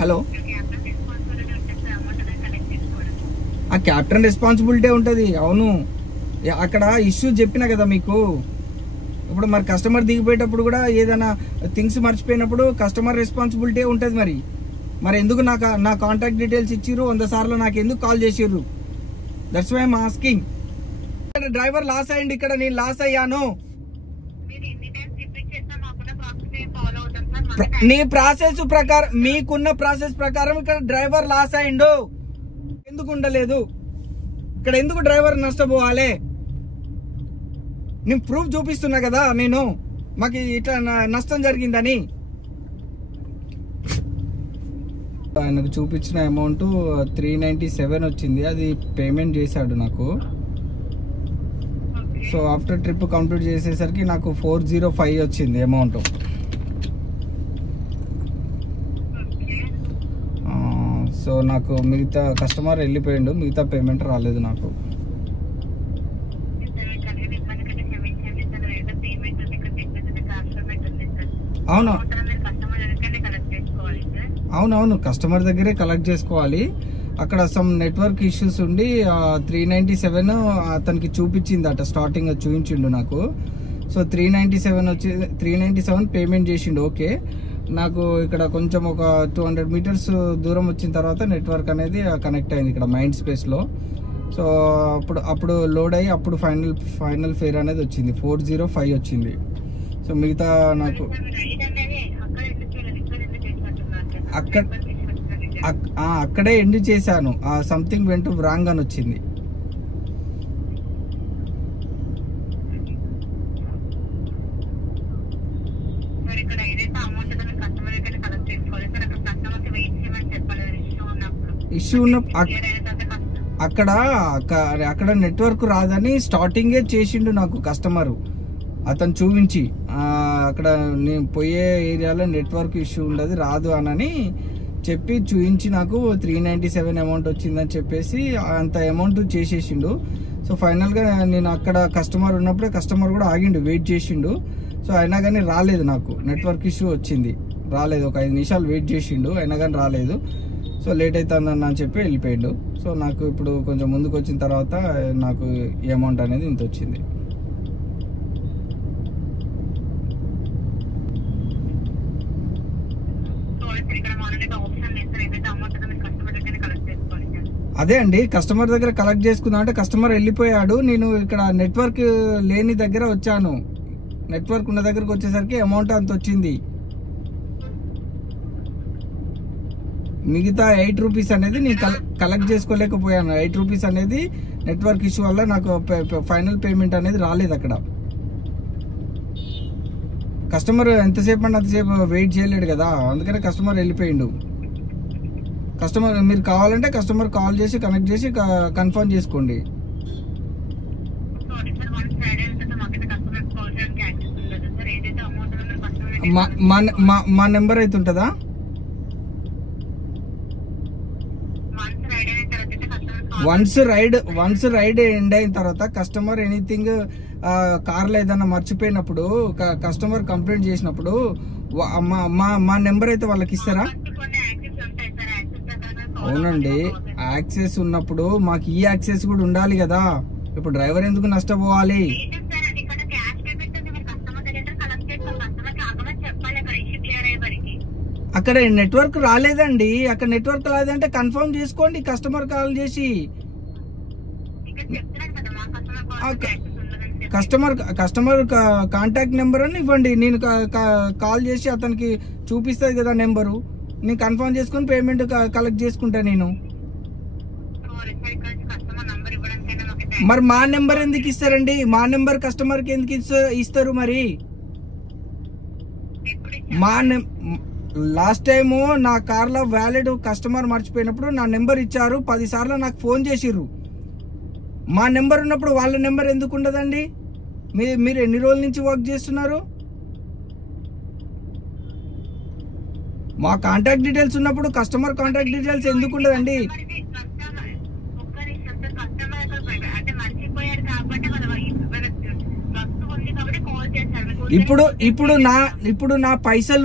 Hello, ఆ captain responsibility ఉంటుంది. అవును, అక్కడ ఇష్యూ చెప్పినా కదా మీకు. ఇప్పుడు మరి కస్టమర్ దిగిపోయేటప్పుడు కూడా ఏదైనా థింగ్స్ మర్చిపోయినప్పుడు కస్టమర్ రెస్పాన్సిబిలిటీ ఉంటుంది. మరి ఎందుకు నా కాంటాక్ట్ డీటెయిల్స్ ఇచ్చిర్రు 100 సార్లు, నాకు ఎందుకు కాల్ చేసిర్రు? That's why I'm asking. Driver loss అయ్యింది, ఇక్కడ నేను లాస్ అయ్యాను. నీ ప్రాసెస్ ప్రకారం, మీకున్న ప్రాసెస్ ప్రకారం ఇక్కడ డ్రైవర్ లాస్ అయ్యిండు. ఎందుకు ఉండలేదు ఇక్కడ? ఎందుకు డ్రైవర్ నష్టపోవాలి? నేను ప్రూఫ్ చూపిస్తున్నా కదా, నేను మాకు ఇట్లా నష్టం జరిగిందని. ఆయనకు చూపించిన అమౌంట్ 397 వచ్చింది. అది పేమెంట్ చేశాడు నాకు. సో ఆఫ్టర్ ట్రిప్ కంప్లీట్ చేసేసరికి నాకు 405 వచ్చింది అమౌంట్. సో నాకు మిగతా కస్టమర్ వెళ్ళిపోయిండు, మిగతా పేమెంట్ రాలేదు నాకు. అవునవును, కస్టమర్ దగ్గరే కలెక్ట్ చేసుకోవాలి. అక్కడ సమ్ నెట్వర్క్ ఇష్యూస్ ఉండి 397 అతనికి చూపించిందట. స్టార్టింగ్ చూపించిండు నాకు. సో 397 పేమెంట్ చేసిండు. ఓకే, నాకు ఇక్కడ కొంచెం ఒక 200 మీటర్స్ దూరం వచ్చిన తర్వాత నెట్వర్క్ అనేది కనెక్ట్ అయింది ఇక్కడ మైండ్ స్పేస్లో. సో అప్పుడు లోడ్ అయ్యి అప్పుడు ఫైనల్ ఫేర్ అనేది వచ్చింది, 405 వచ్చింది. సో మిగతా నాకు అక్కడే ఎండ్ చేశాను. సంథింగ్ వెంట రాంగ్ అని వచ్చింది. ఇష్యూ అక్కడ నెట్వర్క్ రాదని స్టార్టింగే చేసిండు నాకు కస్టమర్. అతను చూపించి అక్కడ నేను పోయే ఏరియాలో నెట్వర్క్ ఇష్యూ ఉండదు, రాదు అని చెప్పి చూపించి నాకు 397 అమౌంట్ వచ్చిందని చెప్పేసి అంత అమౌంట్ చేసేసిండు. సో ఫైనల్గా నేను అక్కడ కస్టమర్ ఉన్నప్పుడే కస్టమర్ కూడా ఆగిండు, వెయిట్ చేసిండు. సో అయినా కానీ రాలేదు, నాకు నెట్వర్క్ ఇష్యూ వచ్చింది, రాలేదు. ఒక 5 నిమిషాలు వెయిట్ చేసిండు, అయినా కానీ రాలేదు. సో లేట్ అవుతుందని అని చెప్పి వెళ్ళిపోయిండు. సో నాకు ఇప్పుడు కొంచెం ముందుకు వచ్చిన తర్వాత నాకు ఈ అమౌంట్ అనేది ఇంత వచ్చింది. అదే అండి, కస్టమర్ దగ్గర కలెక్ట్ చేసుకుందాం అంటే కస్టమర్ వెళ్ళిపోయాడు. నేను ఇక్కడ నెట్వర్క్ లేని దగ్గర వచ్చాను. నెట్వర్క్ ఉన్న దగ్గరకు వచ్చేసరికి అమౌంట్ అంత వచ్చింది. మిగతా 8 రూపీస్ అనేది నేను కలెక్ట్ చేసుకోలేకపోయాను. 8 రూపీస్ అనేది నెట్వర్క్ ఇష్యూ వల్ల నాకు ఫైనల్ పేమెంట్ అనేది రాలేదు. అక్కడ కస్టమర్ ఎంతసేపు అంటే అంతసేపు వెయిట్ చేయలేడు కదా, అందుకనే కస్టమర్ వెళ్ళిపోయిండు. కస్టమర్ మీరు కావాలంటే కస్టమర్ కాల్ చేసి కనెక్ట్ చేసి కన్ఫర్మ్ చేసుకోండి. మా నెంబర్ అయితే ఉంటుందా? వన్స్ రైడ్ ఎండ్ అయిన తర్వాత కస్టమర్ ఎనీథింగ్ కార్లో ఏదైనా మర్చిపోయినప్పుడు కస్టమర్ కంప్లైంట్ చేసినప్పుడు మా నెంబర్ అయితే వాళ్ళకి ఇస్తారా? అవునండి, యాక్సెస్ ఉన్నప్పుడు మాకు ఈ యాక్సెస్ కూడా ఉండాలి కదా. ఇప్పుడు డ్రైవర్ ఎందుకు నష్టపోవాలి? అక్కడ నెట్వర్క్ రాలేదండి. అక్కడ నెట్వర్క్ రాలేదంటే కన్ఫర్మ్ చేసుకోండి కస్టమర్ కాల్ చేసి. కస్టమర్ కాంటాక్ట్ నెంబర్ అని ఇవ్వండి, నేను కాల్ చేసి అతనికి చూపిస్తుంది కదా నెంబరు, నేను కన్ఫర్మ్ చేసుకుని పేమెంట్ కలెక్ట్ చేసుకుంటా నేను. మరి మా నెంబర్ ఎందుకు ఇస్తారండి? మా నెంబర్ కస్టమర్కి ఎందుకు ఇస్తారు? మరి లాస్ట్ టైము నా కార్లో వ్యాలిడ్ కస్టమర్ మర్చిపోయినప్పుడు నా నెంబర్ ఇచ్చారు, 10 సార్లు నాకు ఫోన్ చేసిర్రు. మా నెంబర్ ఉన్నప్పుడు వాళ్ళ నెంబర్ ఎందుకు ఉండదండి? మీరు ఎన్ని రోజుల నుంచి వర్క్ చేస్తున్నారు? మా కాంటాక్ట్ డీటెయిల్స్ ఉన్నప్పుడు కస్టమర్ కాంటాక్ట్ డీటెయిల్స్ ఎందుకు ఉండదండి? ఇప్పుడు నా పైసలు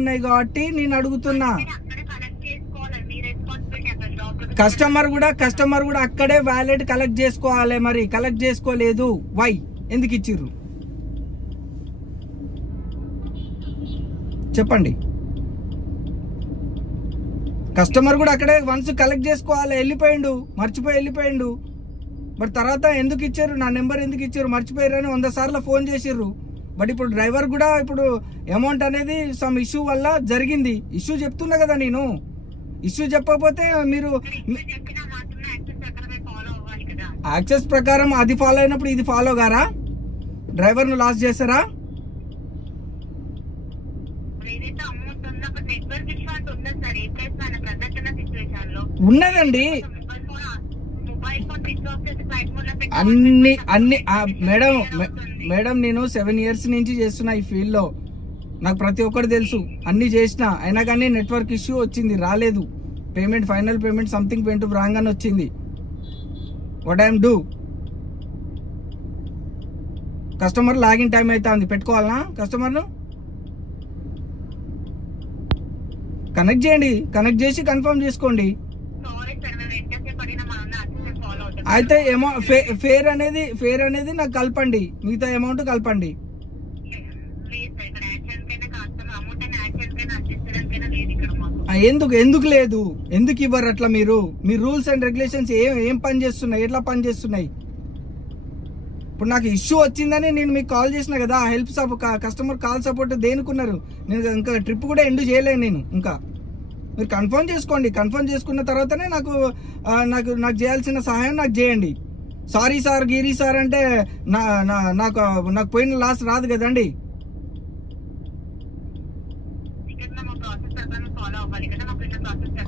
ఉన్నాయి, కాబట్టి నేను అడుగుతున్నా. కస్టమర్ కూడా అక్కడే వ్యాలెట్ కలెక్ట్ చేసుకోవాలి. మరి కలెక్ట్ చేసుకోలేదు, వై? ఎందుకు ఇచ్చిర్రు చెప్పండి. కస్టమర్ కూడా అక్కడే వన్స్ కలెక్ట్ చేసుకోవాలి, మర్చిపోయి వెళ్ళిపోయిండు. బట్ తర్వాత ఎందుకు ఇచ్చారు, నా నెంబర్ ఎందుకు ఇచ్చారు, మర్చిపోయారని 100 సార్లు ఫోన్ చేసిర్రు. బట్ ఇప్పుడు డ్రైవర్ కూడా ఇప్పుడు అమౌంట్ అనేది సమ్ ఇష్యూ వల్ల జరిగింది. ఇష్యూ చెప్తున్నా కదా నేను. ఇష్యూ చెప్పకపోతే మీరు యాక్సెస్ ప్రకారం అది ఫాలో అయినప్పుడు ఇది ఫాలో గారా? డ్రైవర్ ను లాస్ చేస్తారా? ఉన్నదండి అన్ని మేడం నేను 7 years నుంచి చేస్తున్నా ఈ ఫీల్డ్ లో. నాకు ప్రతి ఒక్కటి తెలుసు, అన్ని చేసిన. అయినా కానీ నెట్వర్క్ ఇష్యూ వచ్చింది, రాలేదు payment. Final payment something went wrong అని వచ్చింది. What I'm do? Customer login time అయితే ఉంది, పెట్టుకోవాలనా? కస్టమర్ను కనెక్ట్ చేయండి, కనెక్ట్ చేసి కన్ఫర్మ్ చేసుకోండి. అయితే ఫేర్ అనేది నాకు కలపండి, మిగతా అమౌంట్ కలపండి. ఎందుకు లేదు? ఎందుకు ఇవ్వరు అట్లా? మీ రూల్స్ అండ్ రెగ్యులేషన్స్ ఏం పని చేస్తున్నాయి, ఎట్లా పని చేస్తున్నాయి? ఇప్పుడు నాకు ఇష్యూ వచ్చిందని నేను మీకు కాల్ చేసిన కదా, హెల్ప్ కస్టమర్ కాల్ సపోర్ట్ దేనికున్నారు? నేను ఇంకా ట్రిప్ కూడా ఎండ్ చేయలేను నేను. ఇంకా మీరు కన్ఫర్మ్ చేసుకోండి. కన్ఫర్మ్ చేసుకున్న తర్వాతనే నాకు చేయాల్సిన సహాయం నాకు చేయండి. సారీ సార్, గిరి సార్ అంటే నాకు పోయిన లాస్ రాదు కదండి.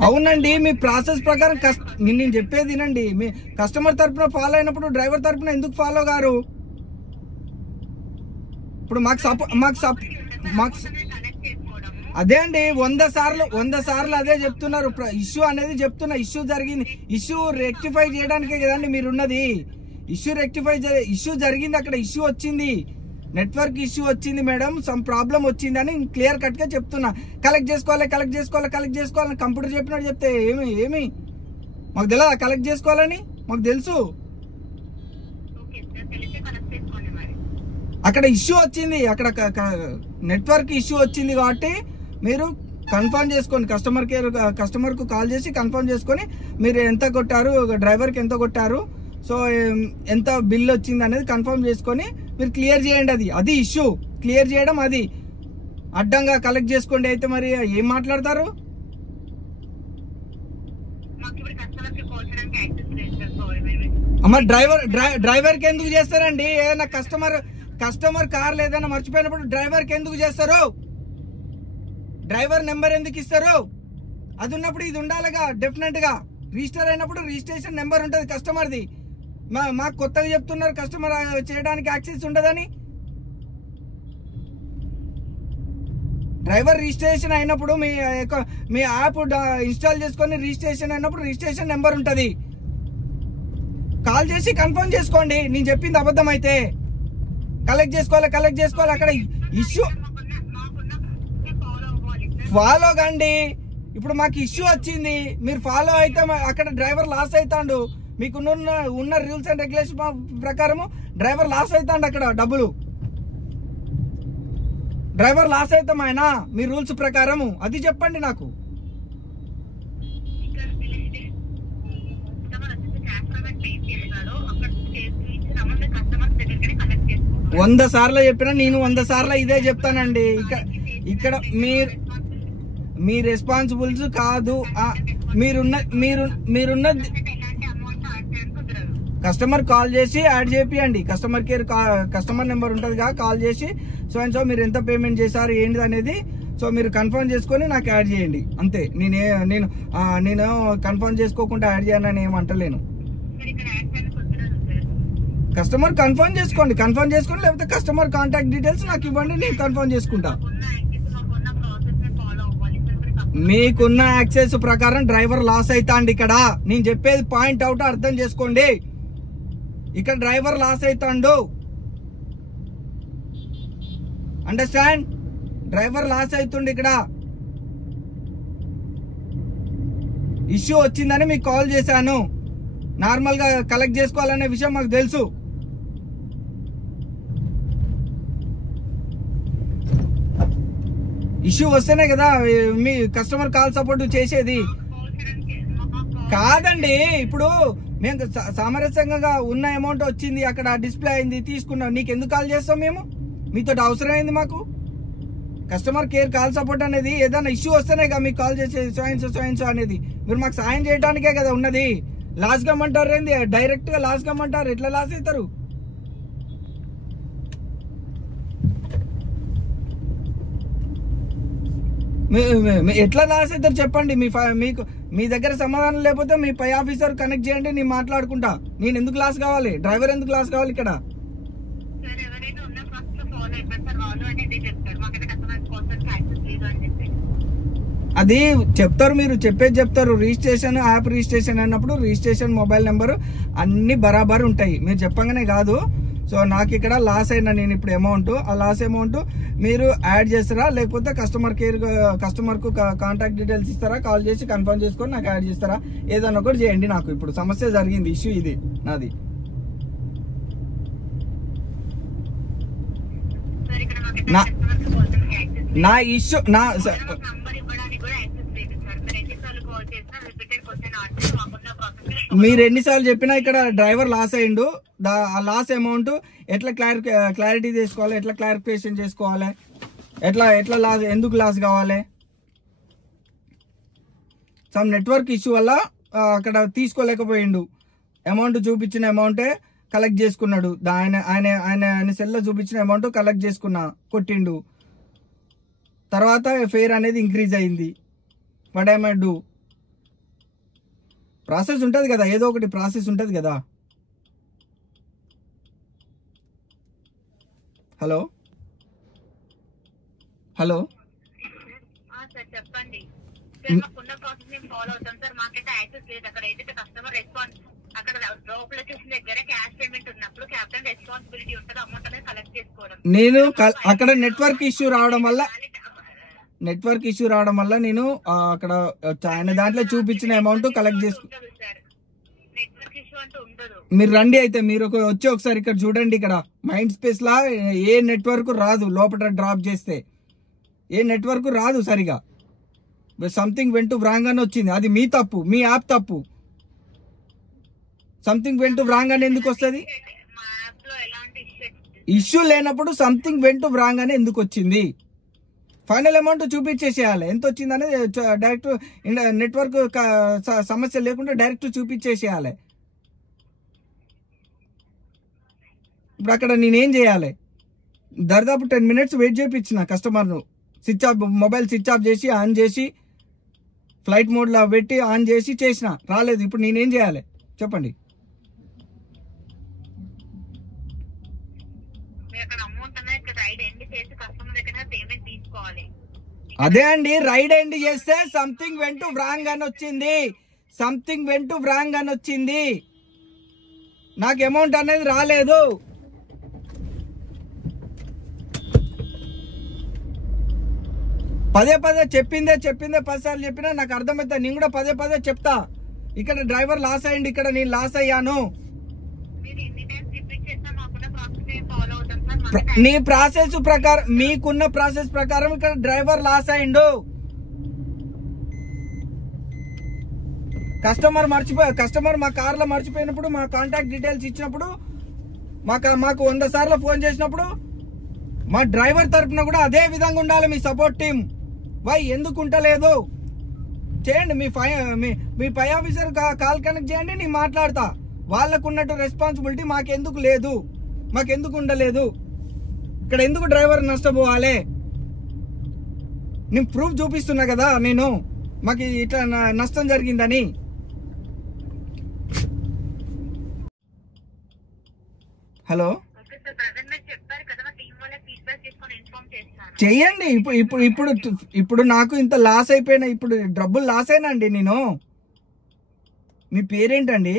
అవునండి, మీ ప్రాసెస్ ప్రకారం నేను చెప్పేది వినండి. మీ కస్టమర్ తరపున ఫాలో అయినప్పుడు డ్రైవర్ తరపున ఎందుకు ఫాలో గారు? ఇప్పుడు మాకు అదే అండి, 100 సార్లు అదే చెప్తున్నారు. ఇష్యూ అనేది చెప్తున్నా, ఇష్యూ జరిగింది. ఇష్యూ రెక్టిఫై చేయడానికే కదండి మీరున్నది. ఇష్యూ జరిగింది, అక్కడ ఇష్యూ వచ్చింది, నెట్వర్క్ ఇష్యూ వచ్చింది మేడం, సమ్ ప్రాబ్లం వచ్చింది అని క్లియర్ కట్ గా చెప్తున్నా. కలెక్ట్ చేసుకోవాలి కంప్యూటర్ చెప్పినట్టు చెప్తే ఏమి మాకు తెలియదా? కలెక్ట్ చేసుకోవాలని మాకు తెలుసు. అక్కడ ఇష్యూ వచ్చింది, అక్కడ నెట్వర్క్ ఇష్యూ వచ్చింది కాబట్టి మీరు కన్ఫర్మ్ చేసుకోండి. కస్టమర్ కు కాల్ చేసి కన్ఫర్మ్ చేసుకొని మీరు ఎంత కొట్టారు, డ్రైవర్ కి ఎంత కొట్టారు, సో ఎంత బిల్ వచ్చింది అనేది కన్ఫర్మ్ చేసుకొని మీరు క్లియర్ చేయండి. అది ఇష్యూ క్లియర్ చేయడం. అది అడ్డంగా కలెక్ట్ చేసుకోండి అయితే మరి ఏం మాట్లాడతారు? అమ్మ డ్రైవర్ కి ఎందుకు చేస్తారండి? ఏదైనా కస్టమర్ కార్ లేదన్నా మర్చిపోయినప్పుడు డ్రైవర్ కి ఎందుకు చేస్తారు? డ్రైవర్ నెంబర్ ఎందుకు ఇస్తారు? అది ఉన్నప్పుడు ఇది ఉండాలిగా. డెఫినెట్ గా రిజిస్టర్ అయినప్పుడు రిజిస్ట్రేషన్ నెంబర్ ఉంటుంది కస్టమర్ది. మాకు కొత్తగా చెప్తున్నారు కస్టమర్ చేయడానికి యాక్సెస్ ఉండదని. డ్రైవర్ రిజిస్ట్రేషన్ అయినప్పుడు మీ యాప్ ఇన్స్టాల్ చేసుకొని రిజిస్ట్రేషన్ అయినప్పుడు రిజిస్ట్రేషన్ నెంబర్ ఉంటుంది. కాల్ చేసి కన్ఫర్మ్ చేసుకోండి. నేను చెప్పింది అబద్ధం అయితే కలెక్ట్ చేసుకోవాలి. అక్కడ ఇష్యూ ఫాలో కండి. ఇప్పుడు మాకు ఇష్యూ వచ్చింది, మీరు ఫాలో అయితే అక్కడ డ్రైవర్ లాస్ అవుతాడు. మీకు ఉన్న రూల్స్ అండ్ రెగ్యులేషన్ ప్రకారము డ్రైవర్ లాస్ అవుతాడు. అక్కడ డబ్బులు డ్రైవర్ లాస్ అవుతాం ఆయన మీ రూల్స్ ప్రకారము. అది చెప్పండి నాకు. వంద సార్లు చెప్పినా నేను 100 సార్లు ఇదే చెప్తానండి. ఇక్కడ మీ రెస్పాన్సిబుల్స్ కాదు. మీరున్న కస్టమర్ కాల్ చేసి యాడ్ చేపియండి. కస్టమర్ నెంబర్ ఉంటుంది కదా, కాల్ చేసి సో అండ్ సో మీరు ఎంత పేమెంట్ చేశారు ఏంటి అనేది సో మీరు కన్ఫర్మ్ చేసుకొని నాకు యాడ్ చేయండి అంతే. నేను కన్ఫర్మ్ చేసుకోకుండా యాడ్ చేయాలని ఏమంటలేను. కస్టమర్ కన్ఫర్మ్ చేసుకోండి లేకపోతే కస్టమర్ కాంటాక్ట్ డీటెయిల్స్ నాకు ఇవ్వండి, నేను కన్ఫర్మ్ చేసుకుంటా. మీకున్న యాక్సెస్ ప్రకారం డ్రైవర్ లాస్ అవుతాండి. ఇక్కడ నేను చెప్పేది పాయింట్ అవుట్ అర్థం చేసుకోండి. ఇక్కడ డ్రైవర్ లాస్ అవుతాడు. అండర్స్టాండ్? డ్రైవర్ లాస్ అవుతుండే ఇక్కడ. ఇష్యూ వచ్చిందని మీకు కాల్ చేశాను. నార్మల్ గా కలెక్ట్ చేసుకోవాలనే విషయం మాకు తెలుసు. ఇష్యూ వస్తేనే కదా మీ కస్టమర్ కాల్ సపోర్ట్ చేసేది. కాదండి, ఇప్పుడు మేము సామరస్యంగా ఉన్న అమౌంట్ వచ్చింది, అక్కడ డిస్ప్లే అయింది, తీసుకున్నాం. నీకు ఎందుకు కాల్ చేస్తాం మేము? మీతో అవసరం అయింది మాకు. కస్టమర్ కేర్ కాల్ సపోర్ట్ అనేది ఏదైనా ఇష్యూ వస్తేనే కదా మీకు కాల్ చేసేది. సో అనేది మీరు మాకు సాయం చేయడానికే కదా ఉన్నది. లాస్ గమ్మంటారు ఏంది? డైరెక్ట్ గా లాస్ గమ్మంటారు. ఎట్లా లాస్ అవుతారు? ఎట్లా లాస్ అవుతారు చెప్పండి. మీకు మీ దగ్గర సమాధానం లేకపోతే మీ పై ఆఫీసర్ కనెక్ట్ చేయండి, నేను మాట్లాడుకుంటా. నేను ఎందుకు లాస్ కావాలి? డ్రైవర్ ఎందుకు లాస్ కావాలి ఇక్కడ? అది చెప్తారు, మీరు చెప్పేది చెప్తారు. రిజిస్ట్రేషన్ యాప్ రిజిస్ట్రేషన్ అయినప్పుడు రిజిస్ట్రేషన్ మొబైల్ నెంబర్ అన్ని బరాబర్ ఉంటాయి. మీరు చెప్పగానే కాదు. సో నాకు ఇక్కడ లాస్ అయినా నేను ఇప్పుడు అమౌంట్, ఆ లాస్ అమౌంట్ మీరు యాడ్ చేస్తారా, లేకపోతే కస్టమర్ కు కాంటాక్ట్ డీటెయిల్స్ ఇస్తారా? కాల్ చేసి కన్ఫర్మ్ చేసుకొని నాకు యాడ్ చేస్తారా? ఏదైనా ఒకటి చేయండి. నాకు ఇప్పుడు సమస్య జరిగింది, ఇష్యూ ఇది నాది. నా ఇష్యూ మీరు ఎన్నిసార్లు చెప్పినా ఇక్కడ డ్రైవర్ లాస్ అయ్యిండు. ఆ లాస్ అమౌంట్ ఎట్లా క్లారిటీ చేసుకోవాలి, ఎట్లా క్లారిఫికేషన్ చేసుకోవాలి, ఎట్లా లాస్, ఎందుకు లాస్ కావాలి? సమ్ నెట్వర్క్ ఇష్యూ వల్ల అక్కడ తీసుకోలేకపోయిండు. అమౌంట్ చూపించిన అమౌంటే కలెక్ట్ చేసుకున్నాడు. ఆయన సెల్లో చూపించిన అమౌంట్ కలెక్ట్ కొట్టిండు. తర్వాత ఫేర్ అనేది ఇంక్రీజ్ అయింది. What I might do? Process ఉంటుంది కదా, ఏదో ఒకటి ప్రాసెస్ ఉంటుంది కదా. హలో హలో చెప్పండి. నేను అక్కడ నెట్వర్క్ ఇష్యూ రావడం వల్ల నేను అక్కడ ఆయన దాంట్లో చూపించిన అమౌంట్ కలెక్ట్ చేసుకున్నాను. మీరు రండి, అయితే మీరు వచ్చి ఒకసారి ఇక్కడ చూడండి. ఇక్కడ మైండ్ స్పేస్ లా ఏ నెట్వర్క్ రాదు. లోపల డ్రాప్ చేస్తే ఏ నెట్వర్క్ రాదు సరిగా. సంథింగ్ వెంట్ రాంగ్ అని వచ్చింది. అది మీ తప్పు, మీ యాప్ తప్పు. సంథింగ్ వెంట్ రాంగ్ అని ఎందుకు వస్తుంది? ఇష్యూ లేనప్పుడు సంథింగ్ వెంట్ రాంగ్ అని ఎందుకు వచ్చింది? ఫైనల్ అమౌంట్ చూపించేసేయాలి ఎంత వచ్చిందని. డైరెక్ట్ నెట్వర్క్ సమస్య లేకుండా డైరెక్ట్ చూపించేసేయాలి. ఇప్పుడు అక్కడ నేనేం చేయాలి? దాదాపు 10 minutes వెయిట్ చేయించిన కస్టమర్ను. మొబైల్ స్విచ్ ఆఫ్ చేసి ఆన్ చేసి ఫ్లైట్ మోడ్లో పెట్టి ఆన్ చేసిన రాలేదు. ఇప్పుడు నేనేం చేయాలి చెప్పండి? అదే అండి, రైడ్ ఎండ్ చేస్తే సంథింగ్ వెంట్ రాంగ్ అని వచ్చింది. నాకు అమౌంట్ అనేది రాలేదు. పదే చెప్పిందే 10 సార్లు చెప్పినా నాకు అర్థమవుతా. నేను కూడా పదే చెప్తా. ఇక్కడ డ్రైవర్ లాస్ అయ్యింది, ఇక్కడ నేను లాస్ అయ్యాను. నీ ప్రాసెస్ ప్రకారం, మీకున్న ప్రాసెస్ ప్రకారం ఇక్కడ డ్రైవర్ లాస్ అయ్యిండు. కస్టమర్ మా కార్లో మర్చిపోయినప్పుడు, మా కాంటాక్ట్ డీటెయిల్స్ ఇచ్చినప్పుడు, మాకు 100 సార్లు ఫోన్ చేసినప్పుడు మా డ్రైవర్ తరఫున కూడా అదే విధంగా ఉండాలి మీ సపోర్ట్ టీం. ఎందుకు ఉండలేదు? చేయండి. మీ పై ఆఫీసర్ కాల్ కనెక్ట్ చేయండి, నేను మాట్లాడతా. వాళ్ళకు ఉన్నట్టు రెస్పాన్సిబిలిటీ మాకెందుకు లేదు? మాకెందుకు ఉండలేదు? ఇక్కడ ఎందుకు డ్రైవర్ నష్టపోవాలి? నేను ప్రూఫ్ చూపిస్తున్నా కదా, నేను మాకు ఇట్లా నష్టం జరిగిందని. హలో చెయ్యండి. ఇప్పుడు నాకు ఇంత లాస్ అయిపోయినా, ఇప్పుడు డబ్బులు లాస్ అయినా అండి నేను. మీ పేరేంటండి?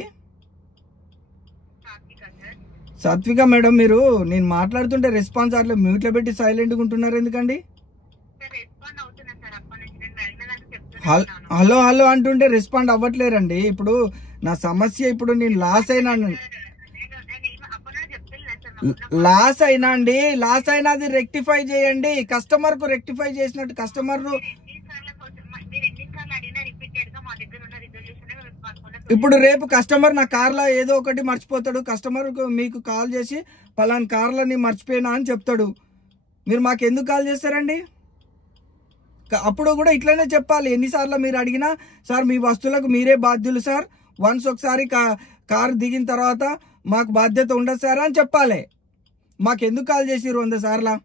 సాత్విక మేడం, మీరు నేను మాట్లాడుతుంటే రెస్పాన్స్ అట్లా మ్యూట్లో పెట్టి సైలెంట్గా ఉంటున్నారు ఎందుకండి? హలో హలో అంటుంటే రెస్పాండ్ అవ్వట్లేరండి. ఇప్పుడు నా సమస్య, ఇప్పుడు నేను లాస్ అయినా అది రెక్టిఫై చేయండి. కస్టమర్ కు రెక్టిఫై చేసినట్టు కస్టమర్ ఇప్పుడు రేపు కస్టమర్ నా కార్లో ఏదో ఒకటి మర్చిపోతాడు. కస్టమర్ మీకు కాల్ చేసి పలానా కార్లో నీ మర్చిపోయినా అని చెప్తాడు. మీరు మాకు ఎందుకు కాల్ చేస్తారండి? అప్పుడు కూడా ఇట్లనే చెప్పాలి. ఎన్నిసార్లు మీరు అడిగినా సార్ మీ వస్తువులకు మీరే బాధ్యులు సార్, వన్స్ ఒకసారి కారు దిగిన తర్వాత మాకు బాధ్యత ఉండదు సార్ అని చెప్పాలి. మాకెందుకు కాల్ చేసిరు 100 సార్లు?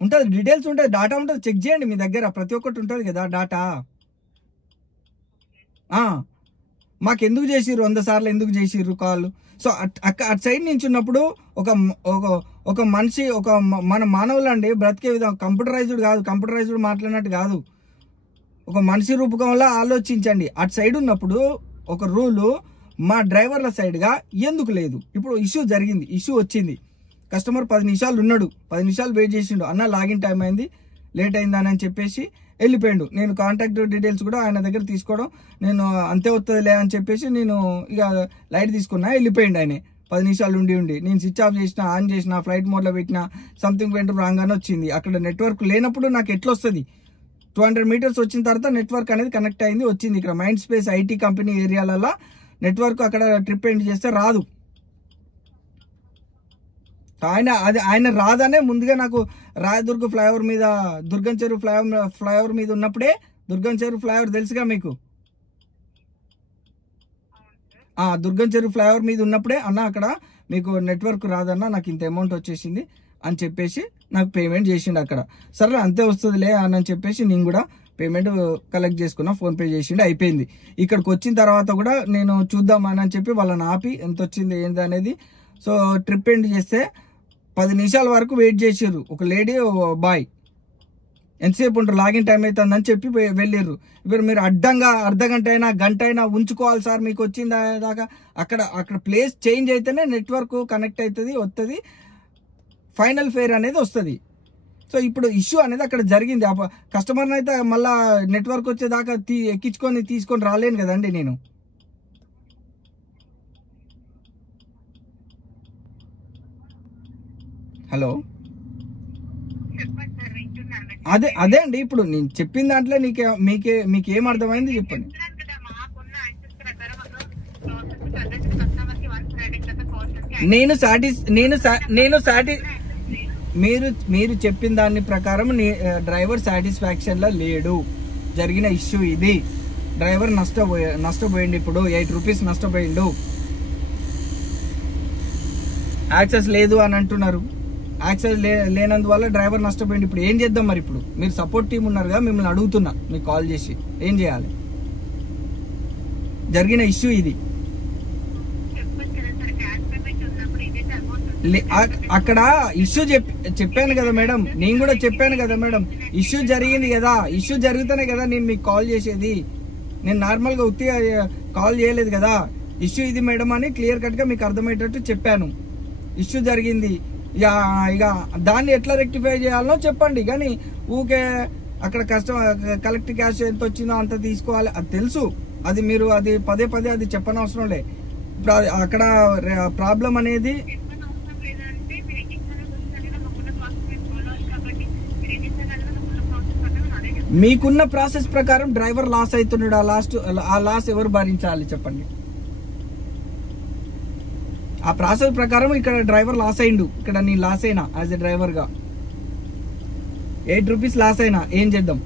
ఉంటుంది, డీటెయిల్స్ ఉంటుంది, డాటా ఉంటుంది, చెక్ చేయండి. మీ దగ్గర ప్రతి ఒక్కటి ఉంటుంది కదా డాటా. మాకెందుకు చేసిర్రు 100 సార్లు ఎందుకు చేసిర్రు కాల్? సో అటు సైడ్ నుంచి ఉన్నప్పుడు ఒక మనిషి, మన మానవులండి బ్రతికే విధానం కంప్యూటరైజ్డ్ కాదు, కంప్యూటరైజ్డ్ మాట్లాడినట్టు కాదు. ఒక మనిషి రూపకంలో ఆలోచించండి. అటు సైడ్ ఉన్నప్పుడు ఒక రూలు మా డ్రైవర్ల సైడ్గా ఎందుకు లేదు? ఇప్పుడు ఇష్యూ జరిగింది, ఇష్యూ వచ్చింది, కస్టమర్ 10 నిమిషాలు ఉన్నాడు, 10 నిమిషాలు వెయిట్ చేసిండు, అన్న లాగిన్ టైం అయింది, లేట్ అయిందని చెప్పేసి వెళ్ళిపోయాడు. నేను కాంటాక్ట్ డీటెయిల్స్ కూడా ఆయన దగ్గర తీసుకోవడం, నేను అంతే వస్తుందిలే అని చెప్పేసి నేను ఇక లైట్ తీసుకున్నా, వెళ్ళిపోయిండు ఆయన. 10 నిమిషాలు ఉండి నేను స్విచ్ ఆఫ్ చేసిన, ఆన్ చేసిన, ఫ్లైట్ మోడ్లో పెట్టిన, సంథింగ్ వెంట రాంగ్ అని వచ్చింది. అక్కడ నెట్వర్క్ లేనప్పుడు నాకు ఎట్లా వస్తుంది? 200 మీటర్స్ వచ్చిన తర్వాత నెట్వర్క్ అనేది కనెక్ట్ అయింది, వచ్చింది. ఇక్కడ మైండ్ స్పేస్ ఐటీ కంపెనీ ఏరియాలలో నెట్వర్క్ అక్కడ ట్రిప్ ఎండ్ చేస్తే రాదు. ఆయన రాదనే ముందుగా నాకు రాయదుర్గ ఫ్లైఓవర్ మీద, దుర్గం చెరువు ఫ్లైఓవర్ మీద ఉన్నప్పుడే, దుర్గం చెరువు ఫ్లైఓవర్ తెలుసుగా మీకు, దుర్గం చెరువు ఫ్లైఓవర్ మీద ఉన్నప్పుడే అన్న అక్కడ మీకు నెట్వర్క్ రాదన్న, నాకు ఇంత అమౌంట్ వచ్చేసింది అని చెప్పేసి నాకు పేమెంట్ చేసిండు అక్కడ. సరే అంతే వస్తుందిలే అని చెప్పేసి నేను కూడా పేమెంట్ కలెక్ట్ చేసుకున్నా, ఫోన్పే చేసిండు, అయిపోయింది. ఇక్కడికి వచ్చిన తర్వాత కూడా నేను చూద్దామని చెప్పి వాళ్ళని ఆపి ఎంత వచ్చింది ఏంది అనేది. సో ట్రిప్ ఎండ్ చేస్తే 10 నిమిషాల వరకు వెయిట్ చేసిర్రు, ఒక లేడీ బాయ్. ఎంతసేపు ఉంటారు, లాగిన్ టైం అవుతుందని చెప్పి వెళ్ళిర్రు. ఇప్పుడు మీరు అడ్డంగా అర్ధగంట అయినా గంట అయినా ఉంచుకోవాలి సార్ మీకు వచ్చింది దాకా. అక్కడ ప్లేస్ చేంజ్ అయితేనే నెట్వర్క్ కనెక్ట్ అవుతుంది, వస్తుంది, ఫైనల్ ఫేర్ అనేది వస్తుంది. సో ఇప్పుడు ఇష్యూ అనేది అక్కడ జరిగింది. కస్టమర్ని అయితే మళ్ళా నెట్వర్క్ వచ్చేదాకా తీసుకొని రాలేను కదండి నేను. హలో, అదే అండి, ఇప్పుడు నేను చెప్పిన దాంట్లో మీకేం అర్థమైంది చెప్పండి. మీరు చెప్పిన దాని ప్రకారం డ్రైవర్ సాటిస్ఫాక్షన్ లో లేడు, జరిగిన ఇష్యూ ఇది. డ్రైవర్ నష్టపోయిండు, ఇప్పుడు 8 రూపీస్ నష్టపోయిండు. యాక్సెస్ లేదు అని అంటున్నారు. యాక్సెస్ లేనందువల్ల డ్రైవర్ నష్టపోయింది. ఇప్పుడు ఏం చేద్దాం మరి? ఇప్పుడు మీరు సపోర్ట్ టీం ఉన్నారుగా, మిమ్మల్ని అడుగుతున్నా, మీకు కాల్ చేసి ఏం చేయాలి? జరిగిన ఇష్యూ ఇది. అక్కడ ఇష్యూ చెప్పాను కదా మేడం, నేను కూడా చెప్పాను కదా మేడం, ఇష్యూ జరిగింది కదా, ఇష్యూ జరిగితేనే కదా నేను మీకు కాల్ చేసేది. నేను నార్మల్గా ఉత్తిగా కాల్ చేయలేదు కదా. ఇష్యూ ఇది మేడం అని క్లియర్ కట్గా మీకు అర్థమయ్యేటట్టు చెప్పాను. ఇష్యూ జరిగింది, ఇక దాన్ని ఎట్లా రెక్టిఫై చేయాలనో చెప్పండి. కానీ ఊకే అక్కడ కలెక్ట్ క్యాష్ ఎంత వచ్చిందో అంత తీసుకోవాలి, అది తెలుసు. అది మీరు అది పదే అది చెప్పనవసరం లే. అక్కడ ప్రాబ్లం అనేది మీకున్న ప్రాసెస్ ప్రకారం డ్రైవర్ లాస్ అవుతున్నాడు. ఆ లాస్ ఎవరు భరించాలి చెప్పండి? ఆ ప్రాసెస్ ప్రకారం ఇక్కడ డ్రైవర్ లాస్ అయిండు, ఇక్కడ నేను లాస్ అయినా యాజ్ ఎ డ్రైవర్ గా 8 రూపీస్ లాస్ అయినా ఏం చేద్దాం?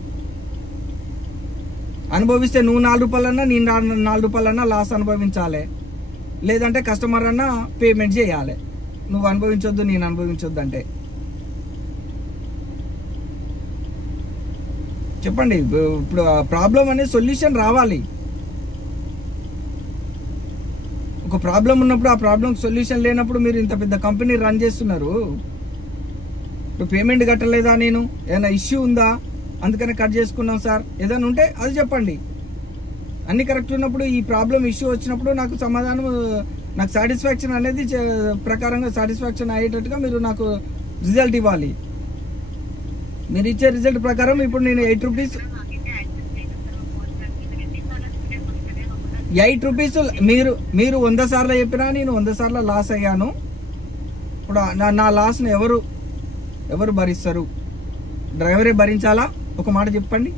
అనుభవిస్తే నువ్వు 4 రూపాయలన్నా, నేను 4 రూపాయలన్నా లాస్ అనుభవించాలి, లేదంటే కస్టమర్ అన్నా పేమెంట్ చేయాలి. నువ్వు అనుభవించొద్దు, నేను అనుభవించొద్దు అంటే చెప్పండి. ఇప్పుడు ప్రాబ్లం అనేది సొల్యూషన్ రావాలి. ఒక ప్రాబ్లం ఉన్నప్పుడు ఆ ప్రాబ్లం సొల్యూషన్ లేనప్పుడు మీరు ఇంత పెద్ద కంపెనీ రన్ చేస్తున్నారు. ఇప్పుడు పేమెంట్ కట్టలేదా, నేను ఏదైనా ఇష్యూ ఉందా, అందుకనే కట్ చేసుకున్నాం సార్, ఏదైనా ఉంటే అది చెప్పండి. అన్ని కరెక్ట్ ఉన్నప్పుడు, ఈ ప్రాబ్లం ఇష్యూ వచ్చినప్పుడు నాకు సమాధానం నాకు సాటిస్ఫాక్షన్ అనేది ప్రకారంగా సాటిస్ఫాక్షన్ అయ్యేటట్టుగా మీరు నాకు రిజల్ట్ ఇవ్వాలి. మీరు ఇచ్చే రిజల్ట్ ప్రకారం ఇప్పుడు నేను 8 రూపీస్ మీరు 100 సార్లు చెప్పినా నేను 100 సార్లు లాస్ అయ్యాను. ఇప్పుడు నా లాస్ను ఎవరు భరిస్తారు? డ్రైవరే భరించాలా? ఒక మాట చెప్పండి.